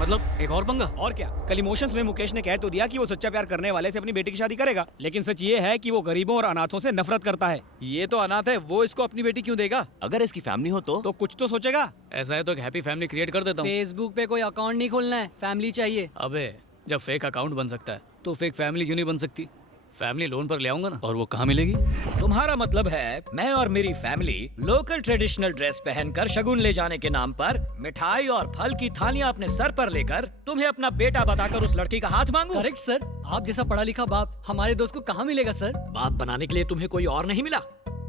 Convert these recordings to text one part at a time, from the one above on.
मतलब एक और पंगा? और क्या, कल इमोशंस में मुकेश ने कह तो दिया कि वो सच्चा प्यार करने वाले से अपनी बेटी की शादी करेगा, लेकिन सच ये है कि वो गरीबों और अनाथों से नफरत करता है। ये तो अनाथ है, वो इसको अपनी बेटी क्यों देगा? अगर इसकी फैमिली हो तो कुछ तो सोचेगा। ऐसा है तो एक हैप्पी फैमिली क्रिएट कर देता हूँ। फेसबुक पे कोई अकाउंट नहीं खोलना है, फैमिली चाहिए। अबे जब फेक अकाउंट बन सकता है तो फेक फैमिली क्यों नहीं बन सकती? फैमिली लोन पर ले आऊंगा ना। और वो कहाँ मिलेगी? तुम्हारा मतलब है मैं और मेरी फैमिली लोकल ट्रेडिशनल ड्रेस पहनकर शगुन ले जाने के नाम पर मिठाई और फल की थालियां अपने सर पर लेकर तुम्हें अपना बेटा बताकर उस लड़की का हाथ मांगू? करेक्ट सर, आप जैसा पढ़ा लिखा बाप हमारे दोस्त को कहाँ मिलेगा सर? बाप बनाने के लिए तुम्हें कोई और नहीं मिला?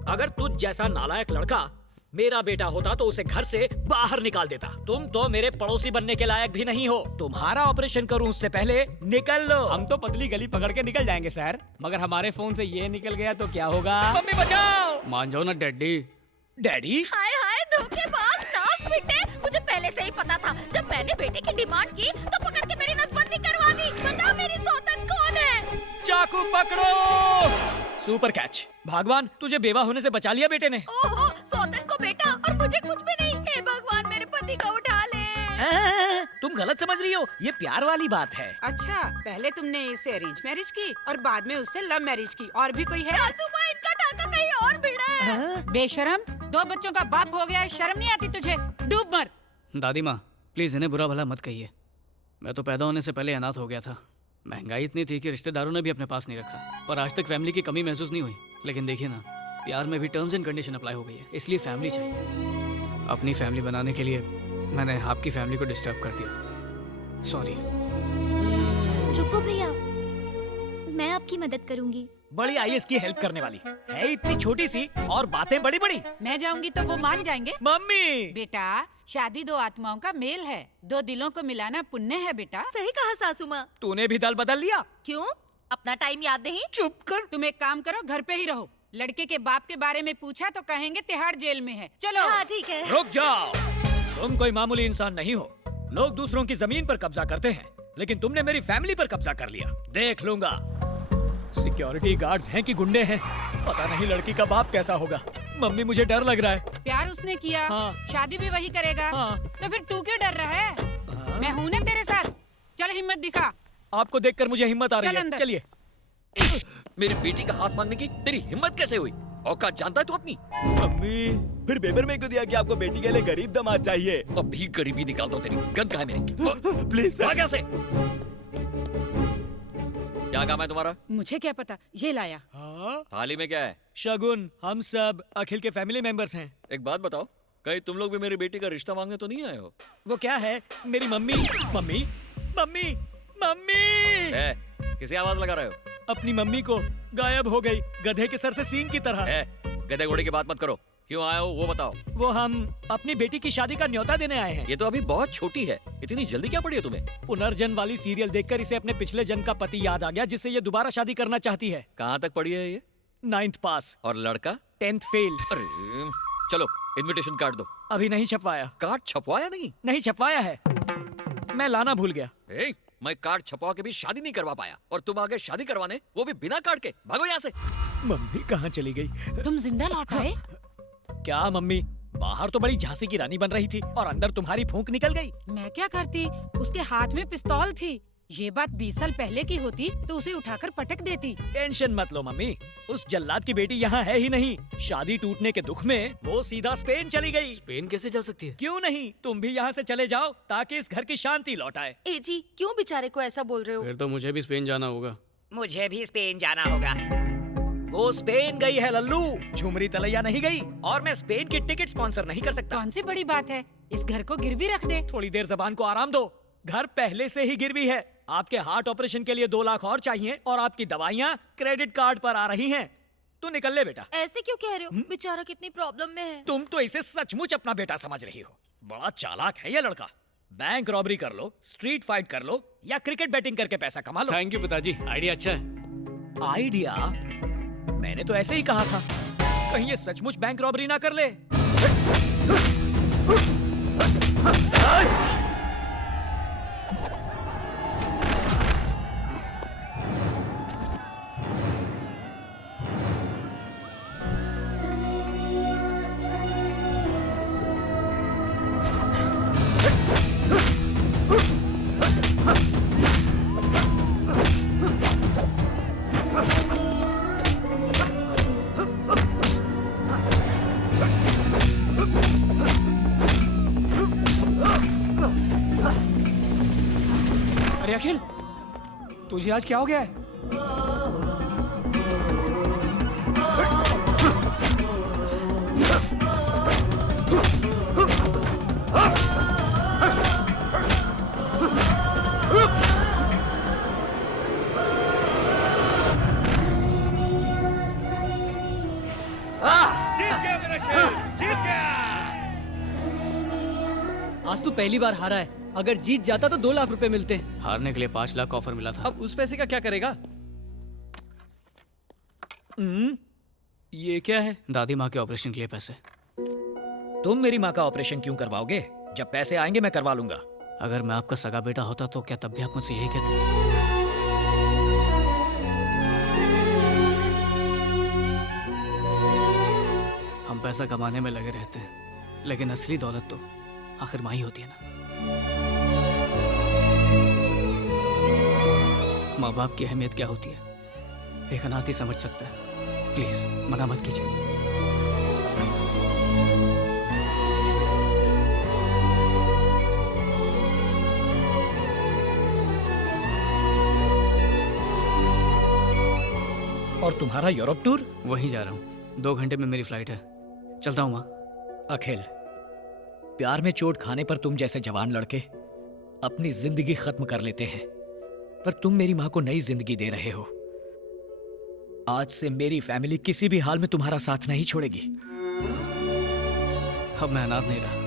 अगर तुझ जैसा नालायक लड़का मेरा बेटा होता तो उसे घर से बाहर निकाल देता। तुम तो मेरे पड़ोसी बनने के लायक भी नहीं हो। तुम्हारा ऑपरेशन करूं उससे पहले निकल लो। हम तो पतली गली पकड़ के निकल जाएंगे सर, मगर हमारे फोन से ये निकल गया तो क्या होगा? मम्मी बचाओ। मान जाओ ना डैडी। डैडी? हाय हाय धोखेबाज नास बेटे, मुझे पहले से ही पता था। जब मैंने बेटे की डिमांड की तो पकड़ के मेरी नसबंदी करवा दी। बता मेरी सौतन कौन है? चाकू पकड़ो। Super catch. भगवान तुझे बेवा होने से बचा लिया बेटे ने। ओहो, सौतन को बेटा और मुझे कुछ भी नहीं। हे भगवान मेरे पति को उठा ले। तुम गलत समझ रही हो, ये प्यार वाली बात है। अच्छा, पहले तुमने इससे अरेंज मैरिज की और बाद में उससे लव मैरिज की। और भी कोई है? सासू माँ, इनका टाका कहीं और भिड़ा है। बेशरम, 2 बच्चों का बाप हो गया है, शर्म नहीं आती तुझे? डूब मर। दादी माँ प्लीज इन्हें बुरा भला मत कहिए। मैं तो पैदा होने से पहले अनाथ हो गया था। महंगाई इतनी थी कि रिश्तेदारों ने भी अपने पास नहीं रखा, पर आज तक फैमिली की कमी महसूस नहीं हुई। लेकिन देखिए ना, प्यार में भी टर्म्स एंड कंडीशन अप्लाई हो गई है, इसलिए फैमिली चाहिए। अपनी फैमिली बनाने के लिए मैंने आपकी फैमिली को डिस्टर्ब कर दिया, सॉरी। रुको भैया, मैं आपकी मदद करूंगी। बड़ी आईएएस की हेल्प करने वाली है, इतनी छोटी सी और बातें बड़ी बड़ी। मैं जाऊंगी तो वो मान जाएंगे? मम्मी! बेटा, शादी 2 आत्माओं का मेल है, 2 दिलों को मिलाना पुण्य है बेटा। सही कहा सासू माँ। तूने भी दल बदल लिया। क्यों? अपना टाइम याद नहीं? चुप कर। तुम एक काम करो, घर पे ही रहो। लड़के के बाप के बारे में पूछा तो कहेंगे तिहाड़ जेल में है। चलो। हाँ ठीक है। रुक जाओ, तुम कोई मामूली इंसान नहीं हो। लोग दूसरों की जमीन पर कब्जा करते हैं, लेकिन तुमने मेरी फैमिली पर कब्जा कर लिया। देख लूंगा। सिक्योरिटी गार्ड्स हैं कि गुंडे हैं, पता नहीं लड़की का बाप कैसा होगा। मम्मी मुझे डर लग रहा है। प्यार उसने किया, हाँ। शादी भी वही करेगा, हाँ। तो फिर तू क्यों डर रहा है? मैं हूं ना तेरे साथ। चल हिम्मत दिखा। आपको देखकर मुझे हिम्मत आ रही चल है। अंदर। चलिए। मेरी बेटी का हाथ मांगने की तेरी हिम्मत कैसे हुई? औकात जानता है तू अपनी? मम्मी, फिर पेपर में क्यों दिया कि आपको बेटी के लिए गरीब दामाद चाहिए? अभी गरीबी निकाल दो तेरी। गंद कहाँ है मेरी? Please sir. भाग यहाँ से। क्या काम है तुम्हारा? मुझे क्या पता, ये लाया। थाली में क्या है? शगुन, हम सब अखिल के फैमिली मेंबर्स हैं। एक बात बताओ, कहीं तुम लोग भी मेरी बेटी का रिश्ता मांगने तो नहीं आए हो? वो क्या है? मेरी मम्मी। मम्मी? मम्मी? मम्मी! किसी आवाज लगा रहे हो? अपनी मम्मी को गायब हो गई, गधे के सर से सींग की तरह। गधे घोड़े की बात मत करो। क्यों आए हो वो बताओ। वो हम अपनी बेटी की शादी का न्योता देने आए हैं। ये तो अभी बहुत छोटी है, इतनी जल्दी क्या पड़ी है तुम्हें? पुनर्जन्म वाली सीरियल देखकर इसे अपने पिछले जन्म का पति याद आ गया, जिससे ये दोबारा शादी करना चाहती है। कहाँ तक पड़ी है ये? 9th पास। और लड़का? 10th fail. अरे चलो इनविटेशन कार्ड दो। अभी नहीं छपवाया। कार्ड छपवाया नहीं? नहीं छपवाया है, मैं लाना भूल गया। मैं कार्ड छपवा के भी शादी नहीं करवा पाया, और तुम आगे शादी करवाने, वो भी बिना कार्ड के। भागो यहाँ से। मम्मी कहाँ चली गई? तुम जिंदा लौट आए? क्या मम्मी, बाहर तो बड़ी झांसी की रानी बन रही थी और अंदर तुम्हारी फूंक निकल गई। मैं क्या करती, उसके हाथ में पिस्तौल थी। ये बात 20 साल पहले की होती तो उसे उठाकर पटक देती। टेंशन मत लो मम्मी, उस जल्लाद की बेटी यहाँ है ही नहीं। शादी टूटने के दुख में वो सीधा स्पेन चली गई। स्पेन कैसे जा सकती है? क्यों नहीं, तुम भी यहाँ से चले जाओ ताकि इस घर की शांति लौट आए। ए जी, क्यों बेचारे को ऐसा बोल रहे हो? फिर तो मुझे भी स्पेन जाना होगा। मुझे भी स्पेन जाना होगा। वो स्पेन गई है लल्लू, झुमरी तलैया नहीं गई। और मैं स्पेन की टिकट स्पॉन्सर नहीं कर सकता। कौन सी बड़ी बात है, इस घर को गिरवी रख दे। थोड़ी देर जबान को आराम दो, घर पहले से ही गिरवी है। आपके हार्ट ऑपरेशन के लिए 2 लाख और चाहिए, और आपकी दवाइयाँ क्रेडिट कार्ड पर आ रही हैं। तू निकल ले बेटा। ऐसे क्यों कह रहे हो? बेचारा कितनी प्रॉब्लम में है। तुम तो इसे सचमुच अपना बेटा समझ रही हो। बड़ा चालाक है ये लड़का। बैंक रॉबरी कर लो, स्ट्रीट फाइट कर लो, या क्रिकेट बैटिंग करके पैसा कमा लो। थैंक यू पिताजी, आइडिया अच्छा है। आइडिया? मैंने तो ऐसे ही कहा था, कहीं ये सचमुच बैंक रॉबरी ना कर ले। अरे अखिल, तुझे आज क्या हो गया है? जीत गया मेरा शेर, जीत गया। आज तू पहली बार हारा है, अगर जीत जाता तो 2 लाख रुपए मिलते। हारने के लिए 5 लाख ऑफर मिला था। अब उस पैसे का क्या करेगा? ये क्या है? दादी माँ के ऑपरेशन के लिए पैसे। तुम मेरी माँ का ऑपरेशन क्यों करवाओगे? जब पैसे आएंगे मैं करवा लूंगा। अगर मैं आपका सगा बेटा होता तो क्या तब भी आप मुझसे यही कहते? हम पैसा कमाने में लगे रहते हैं, लेकिन असली दौलत तो आखिर माँ ही होती है ना। माँ बाप की अहमियत क्या होती है एक अनाथ ही समझ सकता है। प्लीज मना मत कीजिए। और तुम्हारा यूरोप टूर? वहीं जा रहा हूँ, 2 घंटे में मेरी फ्लाइट है। चलता हूँ माँ। अखिल, प्यार में चोट खाने पर तुम जैसे जवान लड़के अपनी जिंदगी खत्म कर लेते हैं, पर तुम मेरी माँ को नई जिंदगी दे रहे हो। आज से मेरी फैमिली किसी भी हाल में तुम्हारा साथ नहीं छोड़ेगी। अब मैं अनाथ नहीं रहा।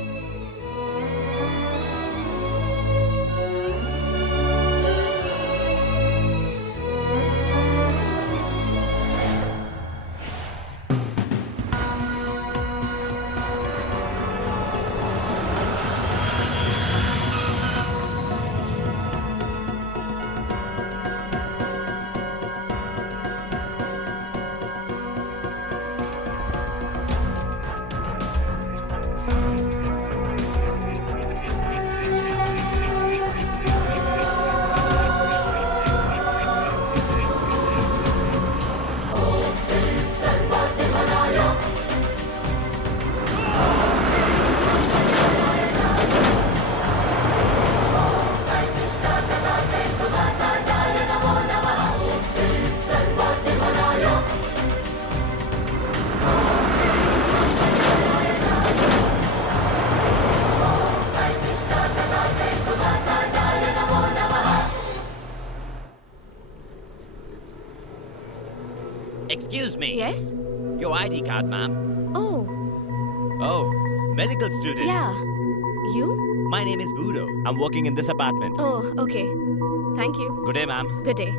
Excuse me. Yes? Your ID card, ma'am. Oh, Oh, medical student. yeah. You? My name is Budo. I'm working in this apartment. Oh, okay. Thank you. Good day, ma'am. Good day.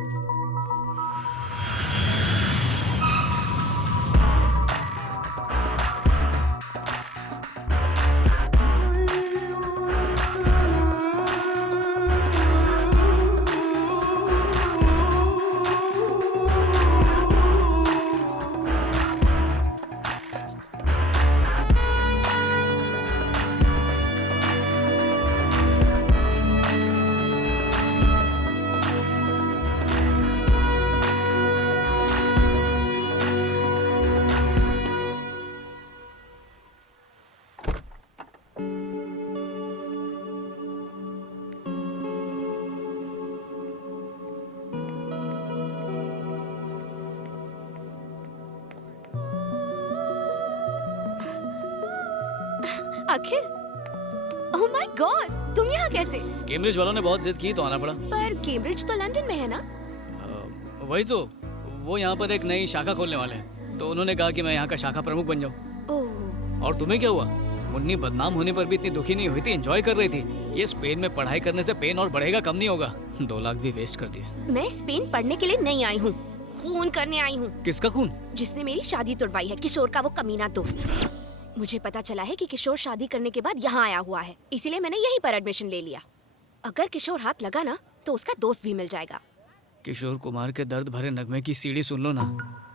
Akhil, oh my God, तुम यहाँ कैसे? Cambridge वालों ने बहुत जिद की तो आना पड़ा। पर कैम्ब्रिज तो लंदन में है ना? वही तो, वो यहाँ पर एक नई शाखा खोलने वाले हैं, तो उन्होंने कहा कि मैं यहाँ का शाखा प्रमुख बन जाऊँ। ओह, और तुम्हें क्या हुआ? मुन्नी बदनाम होने पर भी इतनी दुखी नहीं हुई थी, एंजॉय कर रही थी। ये स्पेन में पढ़ाई करने से पेन और बढ़ेगा, कम नहीं होगा। 2 लाख भी वेस्ट कर दिए। मैं स्पेन पढ़ने के लिए नहीं आई हूँ, खून करने आई हूँ। किसका खून? जिसने मेरी शादी तुड़वाई है, किशोर का वो कमीना दोस्त। मुझे पता चला है कि किशोर शादी करने के बाद यहाँ आया हुआ है, इसीलिए मैंने यहीं पर एडमिशन ले लिया। अगर किशोर हाथ लगा ना तो उसका दोस्त भी मिल जाएगा। किशोर कुमार के दर्द भरे नगमे की सीढ़ी सुन लो ना।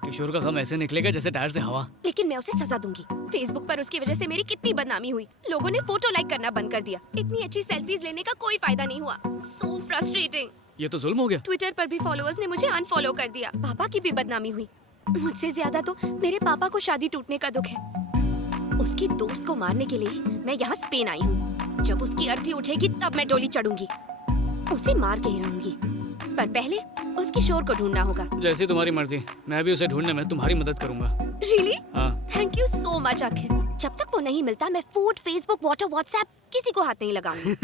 किशोर का गम ऐसे निकलेगा जैसे टायर से हवा। लेकिन मैं उसे सजा दूंगी। फेसबुक पर उसकी वजह से मेरी कितनी बदनामी हुई। लोगों ने फोटो लाइक करना बंद कर दिया। इतनी अच्छी सेल्फीज लेने का कोई फायदा नहीं हुआ। So frustrating. ये तो जुल्म हो गया। ट्विटर पर भी फॉलोअर्स ने मुझे अनफॉलो कर दिया। पापा की भी बदनामी हुई। मुझसे ज्यादा तो मेरे पापा को शादी टूटने का दुख है। उसके दोस्त को मारने के लिए मैं यहाँ स्पेन आई हूँ। जब उसकी अर्थी उठेगी तब मैं डोली चढ़ूंगी। उसे मार के ही रहूंगी, पर पहले उस किशोर को ढूंढना होगा। जैसी तुम्हारी मर्जी, मैं भी उसे ढूंढने में तुम्हारी मदद करूंगा। रियली? हाँ। थैंक यू सो मच अखिल। जब तक वो नहीं मिलता मैं फूड, फेसबुक, व्हाट्सएप किसी को हाथ नहीं लगाऊंगी।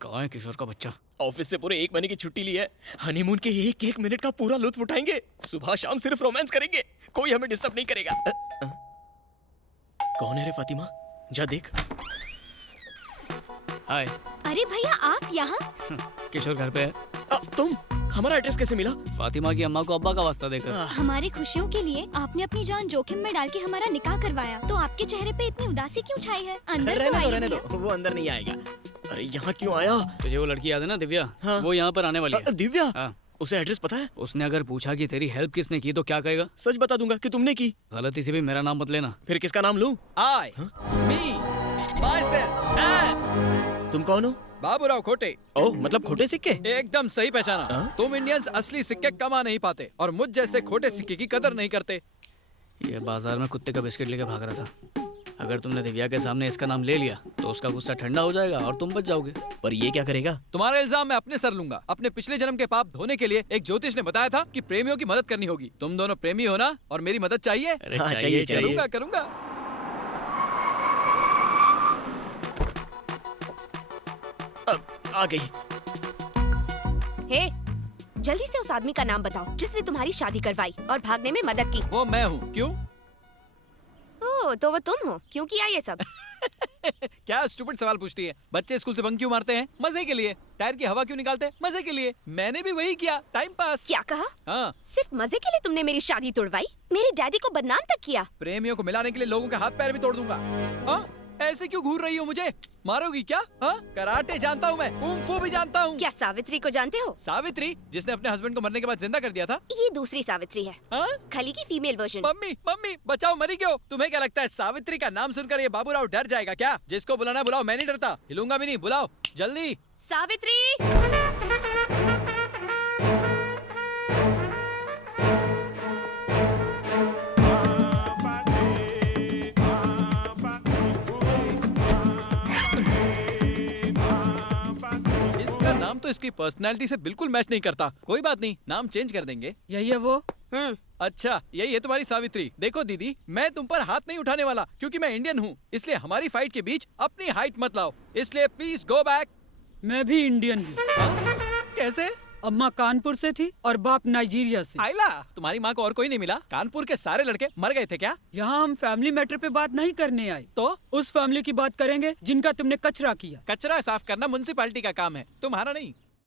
कहाँ है किशोर का बच्चा? ऑफिस से पूरे 1 महीने की छुट्टी ली है। हनीमून के 1-1 मिनट का पूरा लुत्फ उठाएंगे। सुबह शाम सिर्फ रोमांस करेंगे, कोई हमें डिस्टर्ब नहीं करेगा। कौन है रे फातिमा? जा देख। हाय। अरे भैया आप यहाँ? किशोर घर पे है। तुम हमारा एड्रेस कैसे मिला? फातिमा की अम्मा को अब्बा का वास्ता देकर। हमारी खुशियों के लिए आपने अपनी जान जोखिम में डाल के हमारा निकाह करवाया, तो आपके चेहरे पे इतनी उदासी क्यों छाई है? अंदर तो आइए रहने भैया। दो, वो अंदर नहीं आएगा। अरे यहाँ क्यों आया? तुझे वो लड़की याद है ना, दिव्या? हाँ। वो यहाँ पर आने वाली है। दिव्या? हाँ। उसे एड्रेस पता है? उसने अगर पूछा कि तेरी हेल्प किसने की तो क्या कहेगा? सच बता दूंगा कि तुमने की। गलती से भी मेरा नाम मत लेना। फिर किसका नाम लूं? आई मी माई तुम कौन हो? बाबूराव खोटे। ओ, मतलब खोटे सिक्के? एकदम सही पहचाना। हाँ? तुम इंडियंस असली सिक्के कमा नहीं पाते और मुझ जैसे खोटे सिक्के की कदर नहीं करते। ये बाजार में कुत्ते का बिस्किट लेकर भाग रहा था। अगर तुमने दिव्या के सामने इसका नाम ले लिया तो उसका गुस्सा ठंडा हो जाएगा और तुम बच जाओगे। पर ये क्या करेगा? तुम्हारा इल्जाम मैं अपने सर लूंगा। अपने पिछले जन्म के पाप धोने के लिए एक ज्योतिष ने बताया था कि प्रेमियों की मदद करनी होगी। तुम दोनों प्रेमी हो ना, और मेरी मदद चाहिए? अरे हाँ, चाहिए चाहिए। करूंगा करूंगा। आ गई। हे, जल्दी से उस आदमी का नाम बताओ जिसने तुम्हारी शादी करवाई और भागने में मदद की। वो मैं हूँ। क्यों? ओह, तो वो तुम हो। क्यों किया ये सब? क्या स्टूपिड सवाल पूछती है? बच्चे स्कूल से बंक क्यों मारते हैं? मजे के लिए। टायर की हवा क्यों निकालते? मजे के लिए। मैंने भी वही किया, टाइम पास। क्या कहा? हाँ। सिर्फ मजे के लिए तुमने मेरी शादी तोड़वाई? मेरे डैडी को बदनाम तक किया? प्रेमियों को मिलाने के लिए लोगों के हाथ पैर भी तोड़ दूंगा। हाँ? ऐसे क्यों घूर रही हो मुझे? मारोगी क्या? हाँ? कराटे जानता हूँ मैं, कुंग फू भी जानता हूँ। क्या सावित्री को जानते हो? सावित्री, जिसने अपने हस्बैंड को मरने के बाद जिंदा कर दिया था? ये दूसरी सावित्री है। हाँ? खली की फीमेल वर्जन। मम्मी मम्मी बचाओ, मरी क्यों? तुम्हें क्या लगता है सावित्री का नाम सुनकर ये बाबूराव डर जाएगा क्या? जिसको बुलाना बुलाओ, मैं नहीं डरता, हिलूंगा भी नहीं। बुलाओ जल्दी। सावित्री! इसका नाम तो इसकी पर्सनैलिटी से बिल्कुल मैच नहीं करता। कोई बात नहीं, नाम चेंज कर देंगे। यही है वो। अच्छा, यही है तुम्हारी सावित्री। देखो दीदी, मैं तुम पर हाथ नहीं उठाने वाला क्योंकि मैं इंडियन हूँ। इसलिए हमारी फाइट के बीच अपनी हाइट मत लाओ। इसलिए प्लीज गो बैक। मैं भी इंडियन हूँ। कैसे? अम्मा कानपुर से थी और बाप नाइजीरिया से। आइला, तुम्हारी माँ को और कोई नहीं मिला? कानपुर के सारे लड़के मर गए थे क्या? यहाँ हम फैमिली मैटर पे बात नहीं करने आए, तो उस फैमिली की बात करेंगे जिनका तुमने कचरा किया। कचरा साफ करना म्युनिसिपैलिटी का काम है, तुम्हारा नहीं।